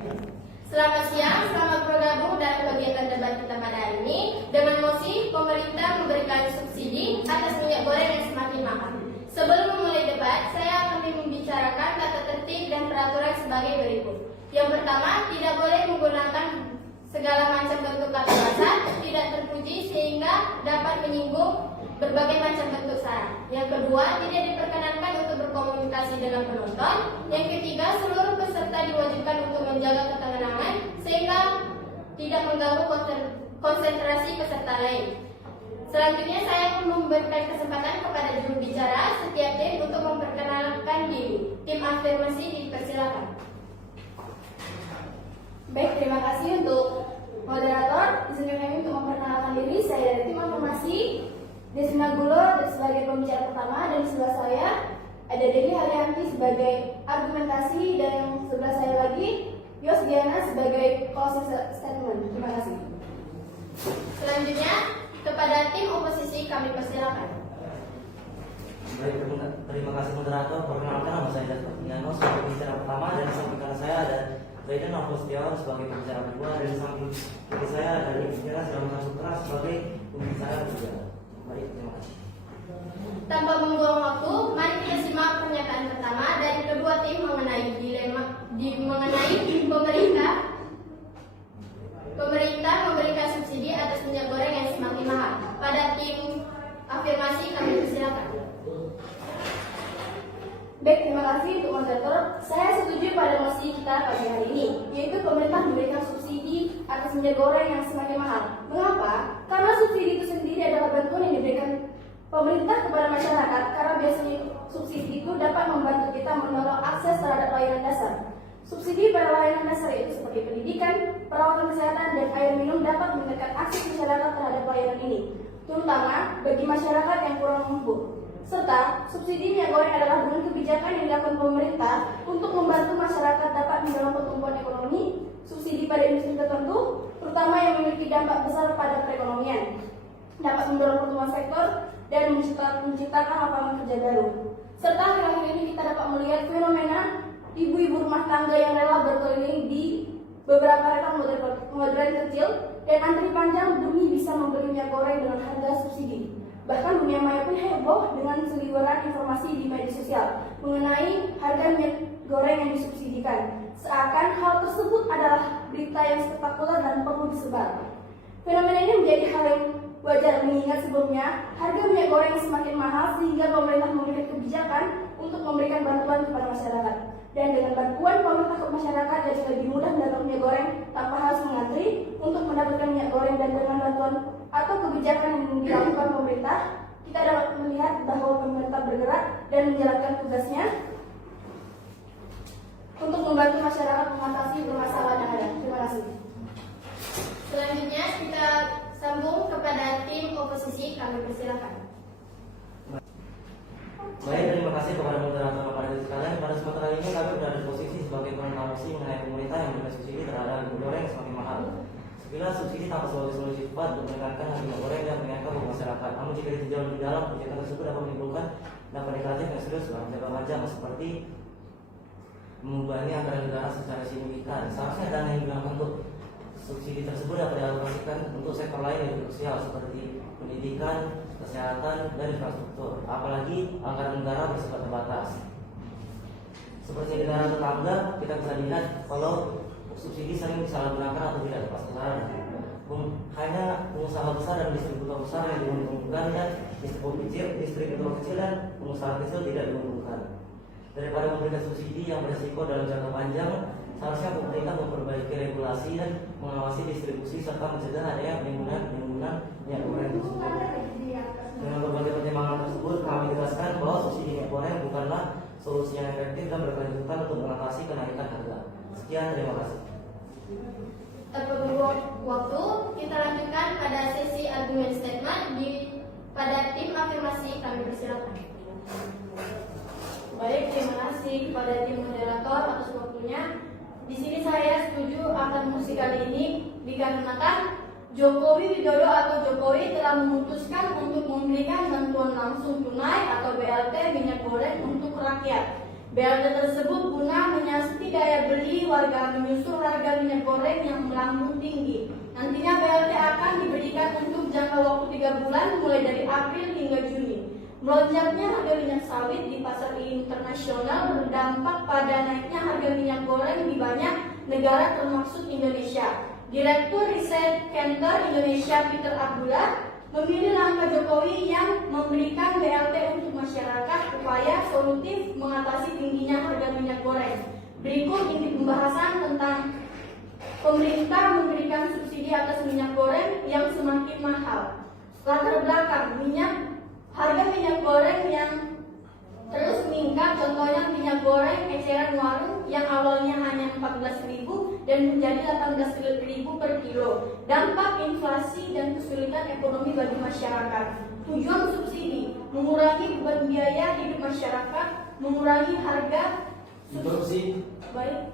Selamat siang, selamat bergabung dalam kegiatan debat kita pada hari ini dengan mosi pemerintah memberikan subsidi atas minyak goreng yang semakin mahal. Sebelum memulai debat, saya akan membicarakan tata tertib dan peraturan sebagai berikut. Yang pertama, tidak boleh menggunakan segala macam bentuk kata kasar, tidak terpuji sehingga dapat menyinggung berbagai macam bentuk sara. Yang kedua, tidak diperkenankan untuk berkomunikasi dengan penonton. Yang ketiga, seluruh peserta diwajibkan untuk menjaga ketenangan sehingga tidak mengganggu konsentrasi peserta lain. Selanjutnya, saya akan memberikan kesempatan kepada juru bicara setiap tim untuk memperkenalkan diri. Tim afirmasi dipersilakan. Baik, terima kasih untuk moderator. Izinkan kami untuk memperkenalkan diri. Saya dari tim afirmasi Desina Gulo sebagai pembicara pertama, dan di sebelah saya ada Deni Haryanti sebagai argumentasi, dan yang sebelah saya lagi Yos Diana sebagai closing statement. Terima kasih. Selanjutnya kepada tim oposisi kami persilakan. Baik, terima kasih moderator. Perkenalkan, nama saya Jasper Piano sebagai pembicara pertama, dan samping saya ada Raiden Alfostiawan sebagai pembicara kedua, dan samping kiri saya ada Nifjana Selamat Sutra sebagai pembicara ketiga. Baik, terima kasih. Tanpa membuang waktu, mari kita simak pernyataan pertama dari kedua tim mengenai pemerintah memberikan subsidi atas minyak goreng yang semakin mahal. Pada tim afirmasi kami persilakan. Baik, terima kasih untuk moderator. Saya setuju pada mosi kita pagi hari ini, yaitu pemerintah memberikan subsidi atas minyak goreng yang semakin mahal. Mengapa? Karena subsidi itu sendiri adalah bantuan yang diberikan pemerintah kepada masyarakat, karena biasanya subsidi itu dapat membantu kita menolong akses terhadap layanan dasar. Subsidi pada layanan dasar itu seperti pendidikan, perawatan kesehatan, dan air minum dapat meningkatkan akses masyarakat terhadap layanan ini, terutama bagi masyarakat yang kurang mampu. Serta, subsidi minyak goreng adalah bentuk kebijakan yang dilakukan pemerintah untuk membantu masyarakat dapat mendorong pertumbuhan ekonomi. Subsidi pada industri tertentu, terutama yang memiliki dampak besar pada perekonomian, dapat mendorong pertumbuhan sektor dan menciptakan lapangan kerja baru. Serta akhir-akhir ini kita dapat melihat fenomena ibu-ibu rumah tangga yang rela berkeliling di beberapa rekan modern kecil dan antri panjang demi bisa membeli minyak goreng dengan harga subsidi. Bahkan dunia maya pun heboh dengan seliweran informasi di media sosial mengenai harga minyak goreng yang disubsidikan. Seakan hal tersebut adalah berita yang spektakuler dan perlu disebar. Fenomena ini menjadi hal yang wajar mengingat sebelumnya harga minyak goreng semakin mahal sehingga pemerintah memiliki kebijakan untuk memberikan bantuan kepada masyarakat. Dan dengan bantuan pemerintah ke masyarakat jadi lebih mudah mendapatkan minyak goreng tanpa harus mengantri untuk mendapatkan minyak goreng, dan dengan bantuan atau kebijakan yang dilakukan pemerintah, kita dapat melihat bahwa pemerintah bergerak dan menjalankan tugasnya untuk membantu masyarakat mengatasi permasalahan yang ada. Terima kasih. Selanjutnya kita sambung kepada tim oposisi kami persilakan. Baik, terima kasih kepada moderator dan para sekalian. Pada kesempatan ini kami berada di posisi sebagai penentang mosi mengenai pemerintah yang memberikan subsidi terhadap minyak goreng yang semakin mahal. Sekilas subsidi tampak sebagai solusi cepat untuk meningkatkan harga minyak goreng dan meningkatkan kebutuhan masyarakat. Namun jika ditinjau lebih dalam, kebijakan tersebut dapat menimbulkan dampak negatif yang serius dalam jangka panjang, seperti membebani anggaran negara secara signifikan. Seharusnya dana yang digunakan untuk subsidi tersebut dapat dialokasikan untuk sektor lain yang krusial seperti pendidikan, kesehatan, dan infrastruktur. Apalagi anggaran negara bersifat terbatas. Seperti negara tetangga, kita bisa lihat kalau subsidi sering disalahgunakan atau tidak tepat sasaran. Hanya pengusaha besar dan distributor besar yang diuntungkan, dan distributor kecil dan pengusaha kecil tidak diuntungkan. Daripada memberikan subsidi yang berisiko dalam jangka panjang, seharusnya pemerintah memperbaiki regulasi dan mengawasi distribusi serta mencegah adanya penimbunan minyak goreng tersebut. Dengan berbagai pertimbangan tersebut, kami jelaskan bahwa subsidi minyak goreng bukanlah solusi yang efektif dan berkelanjutan untuk mengatasi kenaikan harga. Sekian, terima kasih. Tanpa membuang waktu, kita lanjutkan pada sesi argumen statement pada tim afirmasi kami persilakan. Baik, terima kasih kepada tim moderator atas waktunya. Di sini saya setuju akan mosi kali ini dikarenakan Jokowi Widodo atau Jokowi telah memutuskan untuk memberikan bantuan langsung tunai atau BLT minyak goreng untuk rakyat. BLT tersebut guna menyiasati daya beli warga menyusul harga minyak goreng yang melambung tinggi. Nantinya BLT akan diberikan untuk jangka waktu 3 bulan mulai dari April hingga Juni. Melonjaknya harga minyak sawit di pasar internasional berdampak pada naiknya harga minyak goreng di banyak negara termasuk Indonesia. Direktur Riset Kantor Indonesia Peter Abdullah memilih langkah Jokowi yang memberikan BLT untuk masyarakat upaya solutif mengatasi tingginya harga minyak goreng. Berikut inti pembahasan tentang pemerintah memberikan subsidi atas minyak goreng yang semakin mahal. Latar belakang harga minyak goreng yang terus meningkat, contohnya minyak goreng eceran warung yang awalnya hanya 14.000 dan menjadi 18.000 per kilo. Dampak inflasi dan kesulitan ekonomi bagi masyarakat. Tujuan subsidi mengurangi beban biaya hidup masyarakat, mengurangi harga. Interupsi. Baik.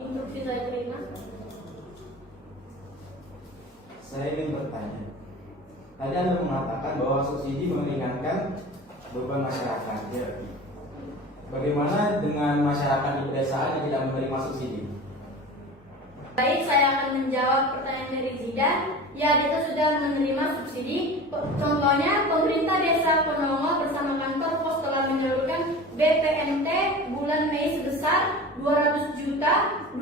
Instruksi saya terima. Saya ingin bertanya. Tadi Anda mengatakan bahwa subsidi meringankan beban masyarakat. Bagaimana dengan masyarakat di pedesaan yang tidak menerima subsidi? Baik, saya akan menjawab pertanyaan dari Zidan. Ya, desa sudah menerima subsidi. Contohnya, pemerintah desa Penongo bersama kantor pos telah menyalurkan BPNT bulan Mei sebesar 200.200.000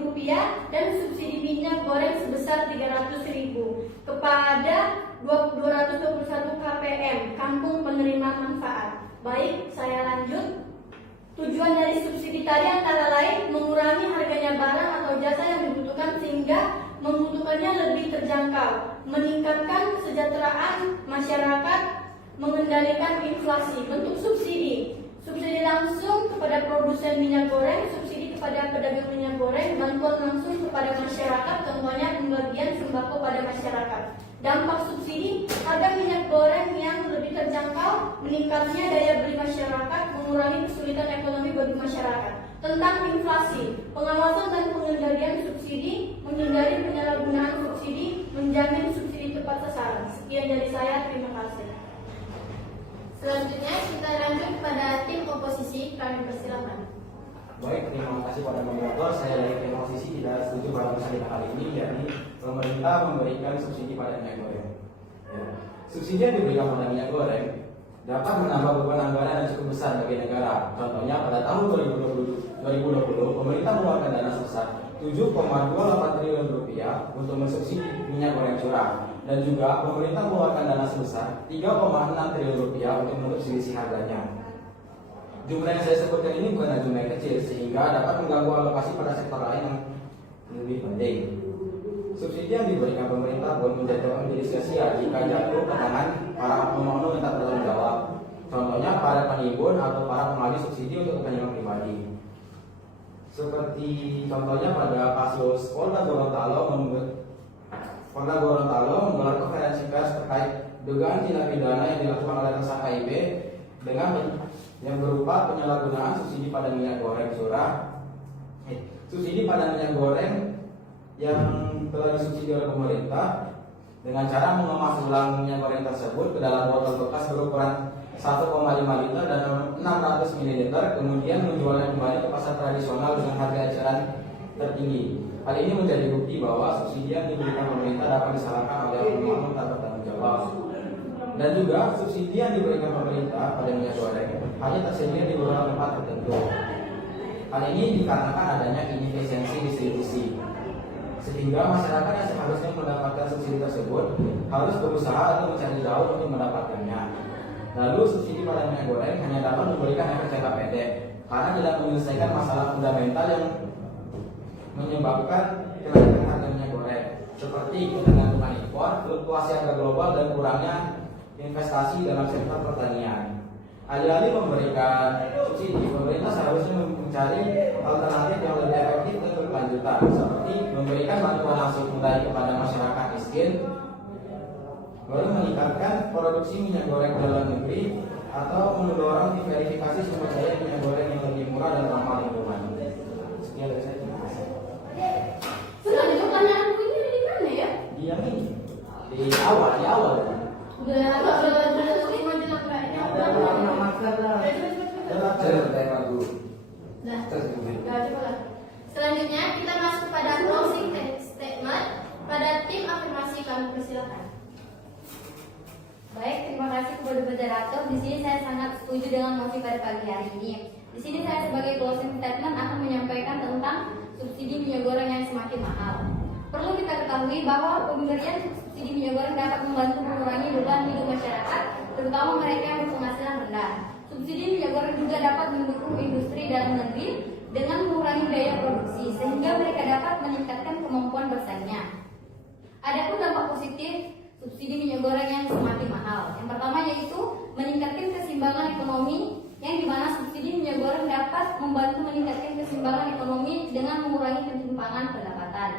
rupiah dan subsidi minyak goreng sebesar 300.000 kepada 221 KPM, Kampung Penerima Manfaat. Baik, saya lanjut. Tujuan dari subsidi tadi antara lain mengurangi harganya barang atau jasa yang dibutuhkan sehingga membutuhkannya lebih terjangkau, meningkatkan kesejahteraan masyarakat, mengendalikan inflasi. Bentuk subsidi langsung kepada produsen minyak goreng, subsidi kepada pedagang minyak goreng, bantuan langsung kepada masyarakat, contohnya pembagian sembako pada masyarakat. Dampak subsidi, harga minyak goreng yang lebih terjangkau, meningkatnya daya beli masyarakat, mengurangi kesulitan ekonomi bagi masyarakat. Tentang inflasi, pengawasan dan pengendalian subsidi, menghindari penyalahgunaan subsidi, menjamin subsidi tepat sasaran. Sekian dari saya, terima kasih. Selanjutnya kita lanjut pada tim oposisi, kami persilakan. Baik, terima kasih pada moderator. Saya dari tim oposisi tidak setuju pada masalah hal ini, yakni pemerintah memberikan subsidi pada minyak goreng. Subsidi yang diberikan pada minyak goreng dapat menambah beban anggaran yang cukup besar bagi negara. Contohnya pada tahun 2020 pemerintah mengeluarkan dana sebesar 7,28 triliun rupiah untuk mensubsidi minyak goreng curah, dan juga pemerintah mengeluarkan dana sebesar 3,6 triliun rupiah untuk menutup selisih harganya. Jumlah yang saya sebutkan ini bukan jumlah yang kecil, sehingga dapat mengganggu alokasi pada sektor lain yang lebih penting. Subsidi yang diberikan pemerintah pun menjadi sia-sia jika jatuh ke tangan para oknum yang tak bertanggung jawab. Contohnya para penimbun atau para pengagih subsidi untuk kepentingan pribadi. Seperti contohnya pada kasus Polda Gorontalo menggelar konferensi pers terkait dugaan tindak pidana yang dilakukan oleh tersangka IB dengan yang berupa penyalahgunaan subsidi pada minyak goreng curah. Subsidi pada minyak goreng yang telah disubsidi oleh pemerintah dengan cara mengemas ulang minyak goreng tersebut ke dalam botol bekas berukuran 1,5 liter dan 600 ml, kemudian menjualnya kembali ke pasar tradisional dengan harga eceran tertinggi. Hal ini menjadi bukti bahwa subsidi yang diberikan pemerintah dapat disalahkan oleh oknum tak bertanggung jawab. Dan juga subsidi yang diberikan pemerintah pada minyak goreng hanya tersedia di beberapa tempat tertentu. Hal ini dikarenakan adanya inefisiensi distribusi, sehingga masyarakat yang seharusnya mendapatkan subsidi tersebut harus berusaha atau mencari jauh untuk mendapatkannya. Lalu subsidi pada minyak goreng hanya dapat memberikan efek jangka pendek karena tidak menyelesaikan masalah fundamental yang menyebabkan kenaikan harga minyak goreng, seperti ketergantungan impor, fluktuasi harga global, dan kurangnya investasi dalam sektor pertanian. Alih-alih memberikan subsidi, pemerintah seharusnya mencari alternatif yang lebih efektif dan berkelanjutan, seperti memberikan bantuan langsung tunai kepada masyarakat miskin, lalu meningkatkan produksi minyak goreng dalam negeri, atau mendorong diverifikasi sumber daya minyak goreng yang lebih murah dan ramah lingkungan. Sekian dari saya. Terima kasih. Selanjutnya pertanyaan ini di mana ya? Dia ini di awal. Udah, moderator, di sini saya sangat setuju dengan mosi pada pagi hari ini. Di sini saya sebagai closing statement akan menyampaikan tentang subsidi minyak goreng yang semakin mahal. Perlu kita ketahui bahwa pemberian subsidi minyak goreng dapat membantu mengurangi beban hidup masyarakat, terutama mereka yang berpenghasilan rendah. Subsidi minyak goreng juga dapat mendukung industri dalam negeri dengan mengurangi biaya produksi, sehingga mereka dapat meningkatkan kemampuan bersaingnya. Adapun dampak positif subsidi minyak goreng yang semakin mahal. Yang pertama yaitu meningkatkan keseimbangan ekonomi, yang dimana subsidi minyak goreng dapat membantu meningkatkan keseimbangan ekonomi dengan mengurangi ketimpangan pendapatan.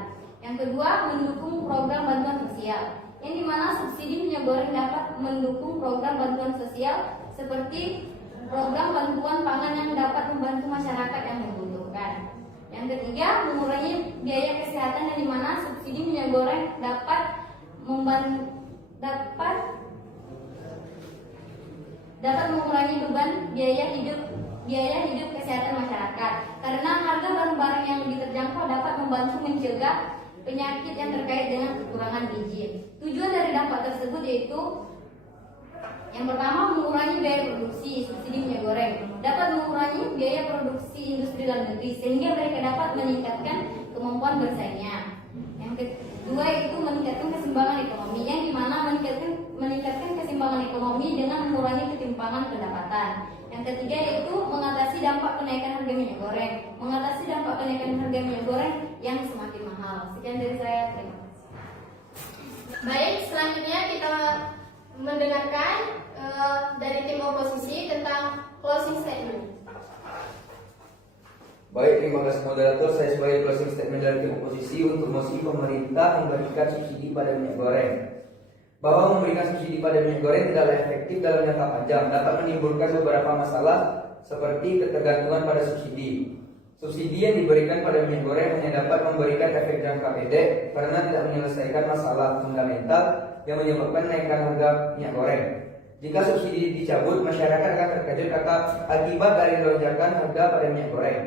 Yang kedua, mendukung program bantuan sosial, yang dimana subsidi minyak goreng dapat mendukung program bantuan sosial seperti program bantuan pangan yang dapat membantu masyarakat yang membutuhkan. Yang ketiga, mengurangi biaya kesehatan, yang dimana subsidi minyak goreng dapat mengurangi beban biaya hidup kesehatan masyarakat, karena harga barang-barang yang lebih terjangkau dapat membantu mencegah penyakit yang terkait dengan kekurangan gizi. Tujuan dari dampak tersebut yaitu yang pertama, mengurangi biaya produksi. Subsidi minyak goreng dapat mengurangi biaya produksi industri dalam negeri, sehingga mereka dapat meningkatkan kemampuan bersaingnya. Yang kedua itu meningkatkan keseimbangan ekonomi, yang dimana meningkatkan keseimbangan ekonomi dengan mengurangi ketimpangan pendapatan. Yang ketiga yaitu mengatasi dampak kenaikan harga minyak goreng, minyak goreng yang semakin mahal. Sekian dari saya, terima kasih. Baik, selanjutnya kita mendengarkan dari tim oposisi tentang closing statement. Baik, terima kasih moderator. Saya sebagai closing statement dari tim oposisi untuk mosi pemerintah memberikan subsidi pada minyak goreng. Bahwa memberikan subsidi pada minyak goreng tidaklah efektif dalam jangka panjang, dapat menimbulkan beberapa masalah seperti ketergantungan pada subsidi. Subsidi yang diberikan pada minyak goreng hanya dapat memberikan efek jangka pendek karena tidak menyelesaikan masalah fundamental yang menyebabkan kenaikan harga minyak goreng. Jika subsidi dicabut, masyarakat akan terkejut akibat dari lonjakan harga pada minyak goreng.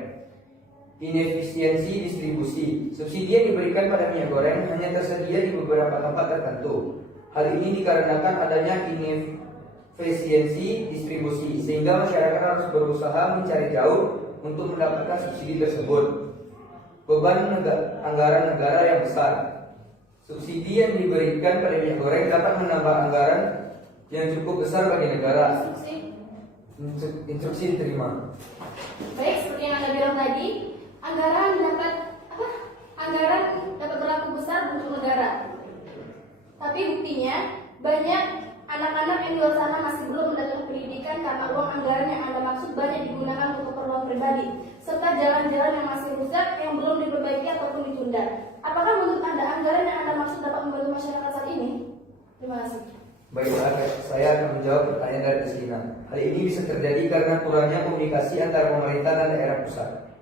Inefisiensi distribusi. Subsidi yang diberikan pada minyak goreng hanya tersedia di beberapa tempat tertentu. Hal ini dikarenakan adanya inefisiensi distribusi, sehingga masyarakat harus berusaha mencari jauh untuk mendapatkan subsidi tersebut. Beban anggaran negara yang besar. Subsidi yang diberikan pada minyak goreng dapat menambah anggaran yang cukup besar bagi negara. Instruksi diterima. Baik, seperti yang Anda bilang tadi, anggaran dapat berlaku besar untuk negara. Tapi buktinya banyak anak-anak yang di luar sana masih belum mendapatkan pendidikan karena uang anggaran yang Anda maksud banyak digunakan untuk keperluan pribadi, serta jalan-jalan yang masih rusak yang belum diperbaiki ataupun ditunda. Apakah menurut Anda anggaran yang Anda maksud dapat membantu masyarakat saat ini? Terima kasih. Baiklah, saya akan menjawab pertanyaan dari Desina. Hal ini bisa terjadi karena kurangnya komunikasi antara pemerintah dan daerah pusat.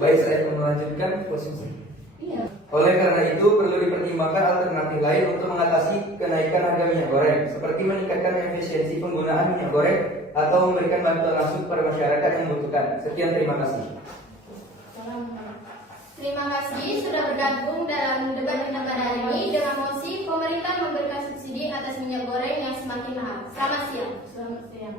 Baik, saya akan melanjutkan posisi. Oleh karena itu, perlu dipertimbangkan alternatif lain untuk mengatasi kenaikan harga minyak goreng, seperti meningkatkan efisiensi penggunaan minyak goreng atau memberikan bantuan langsung kepada masyarakat yang membutuhkan. Sekian, terima kasih. Terima kasih sudah bergabung dalam debat kita pada hari ini dengan mosi pemerintah memberikan subsidi atas minyak goreng yang semakin mahal. Selamat siang. Selamat siang.